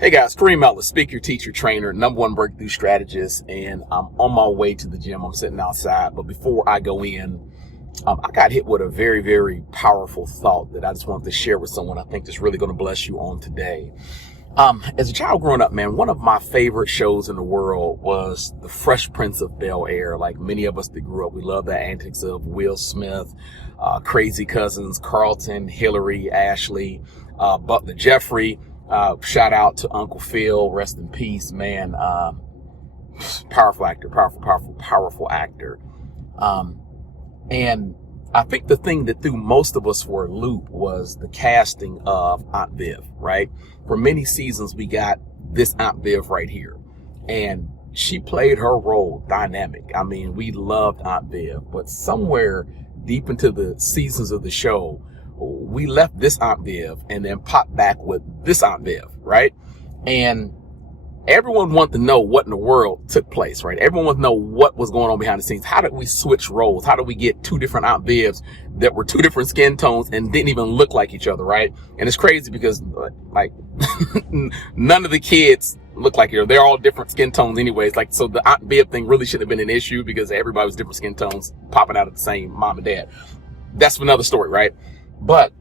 Hey guys, Karim Ellis, speaker, teacher, trainer, #1 breakthrough strategist, and I'm on my way to the gym. I'm sitting outside, but before I go in, I got hit with a very, very powerful thought that I just wanted to share with someone I think that's really going to bless you on today. As a child growing up, man, one of my favorite shows in the world was The Fresh Prince of Bel-Air. Like many of us that grew up, we love the antics of Will Smith, crazy cousins, Carlton, Hillary, Ashley, Butler Jeffrey. Shout out to Uncle Phil, rest in peace, man. Powerful actor, powerful actor. And I think the thing that threw most of us for a loop was the casting of Aunt Viv, right? For many seasons, we got this Aunt Viv right here. And she played her role dynamic. I mean, we loved Aunt Viv, but somewhere deep into the seasons of the show, we left this Aunt Viv and then popped back with this Aunt Viv, right? And everyone wanted to know what in the world took place, right? Everyone wanted to know what was going on behind the scenes. How did we switch roles? How did we get two different Aunt Vivs that were two different skin tones and didn't even look like each other, right? And it's crazy because like none of the kids look like you. They're all different skin tones anyways. Like, so the Aunt Viv thing really should have been an issue because everybody was different skin tones popping out of the same mom and dad. That's another story, right? But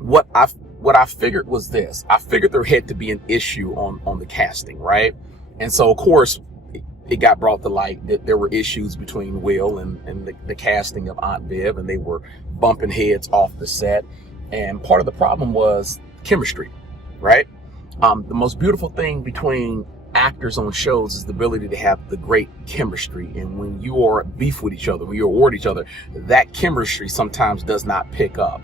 what I figured was this. I figured there had to be an issue on the casting, right? And so, of course, it got brought to light that there were issues between Will and the casting of Aunt Viv, and they were bumping heads off the set. And part of the problem was chemistry, right? The most beautiful thing between actors on shows is the ability to have the great chemistry. And when you are beef with each other, when you award each other, that chemistry sometimes does not pick up.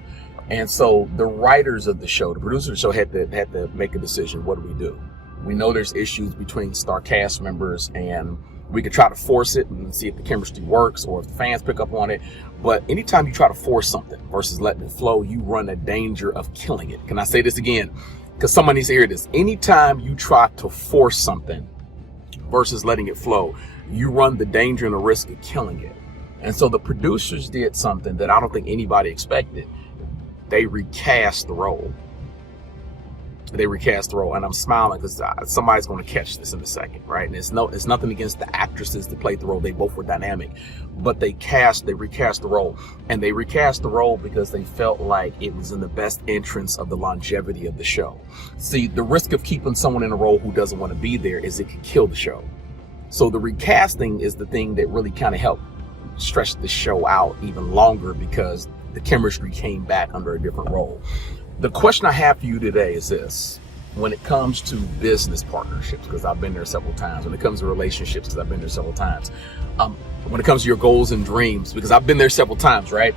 And so the writers of the show, the producers of the show had to make a decision. What do we do? We know there's issues between star cast members, and we could try to force it and see if the chemistry works or if the fans pick up on it. But anytime you try to force something versus letting it flow, you run a danger of killing it. Can I say this again? Because someone needs to hear this. Anytime you try to force something versus letting it flow, you run the danger and the risk of killing it. And so the producers did something that I don't think anybody expected. They recast the role. And I'm smiling because somebody's going to catch this in a second, right? And it's nothing against the actresses that played the role. They both were dynamic, but they recast the role, and they recast the role because they felt like it was in the best interest of the longevity of the show. See, the risk of keeping someone in a role who doesn't want to be there is it could kill the show. So the recasting is the thing that really kind of helped stretch the show out even longer because the chemistry came back under a different role. The question I have for you today is this. When it comes to business partnerships, because I've been there several times. When it comes to relationships, because I've been there several times. When it comes to your goals and dreams, because I've been there several times, right?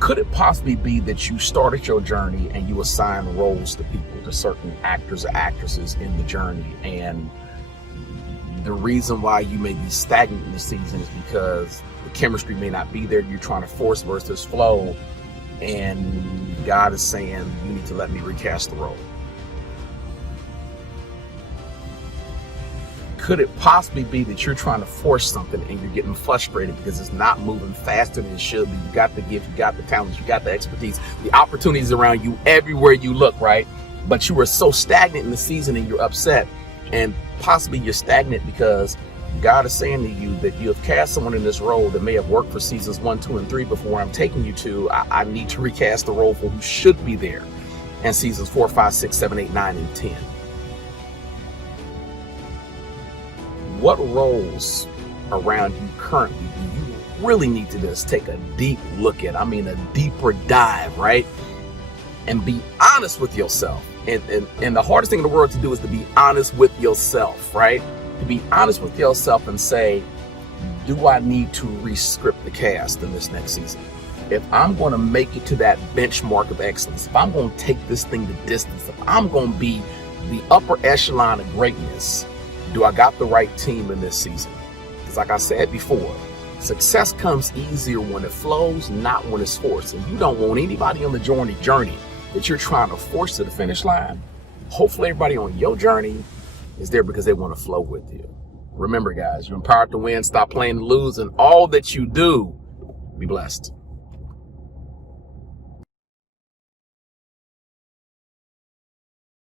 Could it possibly be that you started your journey and you assign roles to people, to certain actors or actresses in the journey, and the reason why you may be stagnant in the season is because the chemistry may not be there. You're trying to force versus flow, and God is saying, you need to let me recast the role. Could it possibly be that you're trying to force something and you're getting frustrated because it's not moving faster than it should be? You got the gift, you got the talents, you got the expertise, the opportunities around you everywhere you look, right? But you were so stagnant in the season and you're upset, and possibly you're stagnant because God is saying to you that you have cast someone in this role that may have worked for seasons 1, 2, and 3, but for where I'm taking you to, I need to recast the role for who should be there in seasons 4, 5, 6, 7, 8, 9, and 10. What roles around you currently do you really need to just take a deep look at? I mean, a deeper dive, right? And be honest with yourself. And the hardest thing in the world to do is to be honest with yourself, right? To be honest with yourself and say, do I need to re-script the cast in this next season? If I'm going to make it to that benchmark of excellence, if I'm going to take this thing the distance, if I'm going to be the upper echelon of greatness, do I got the right team in this season? Because like I said before, success comes easier when it flows, not when it's forced. And you don't want anybody on the journey that you're trying to force to the finish line. Hopefully everybody on your journey is there because they want to flow with you. Remember, guys, you're empowered to win. Stop playing to lose, and all that you do, be blessed.